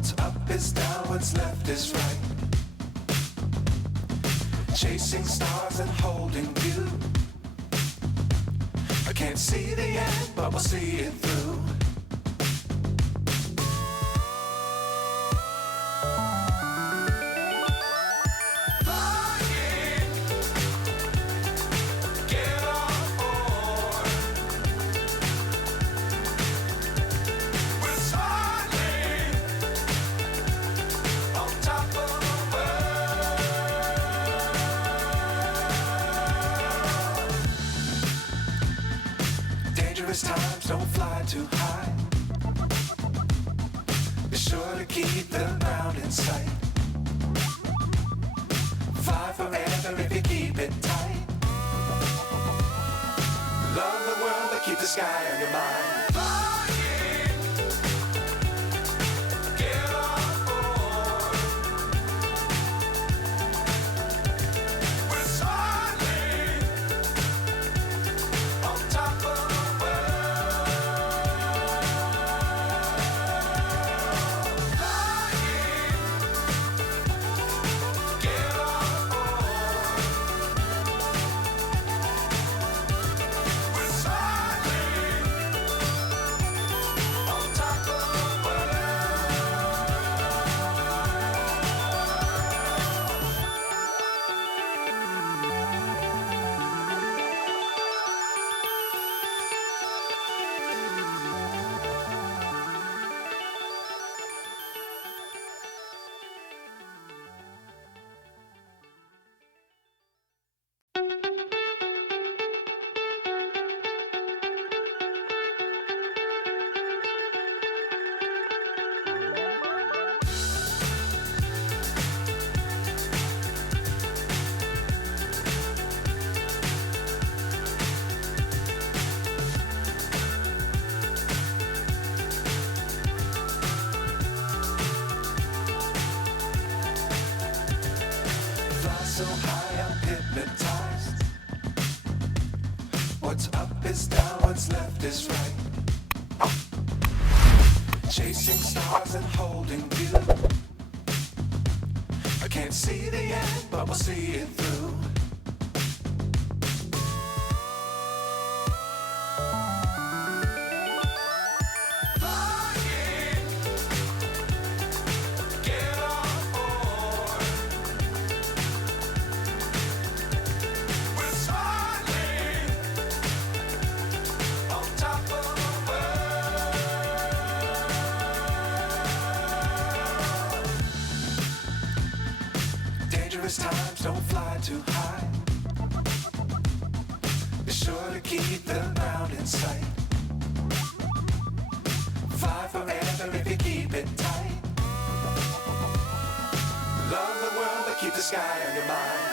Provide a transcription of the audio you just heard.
What's up is down, what's left is right. Chasing stars and holding you. I can't see the end, but we'll see it through. Times don't fly too high. Be sure to keep the ground in sight. Fly forever if you keep it tight. Love the world but keep the sky on your mind. So high I'm hypnotized. What's up is down, what's left is right. Chasing stars and holding you. I can't see the end, but we'll see it through. Times don't fly too high. Be sure to keep the ground in sight. Fly forever if you keep it tight. Love the world but keep the sky on your mind.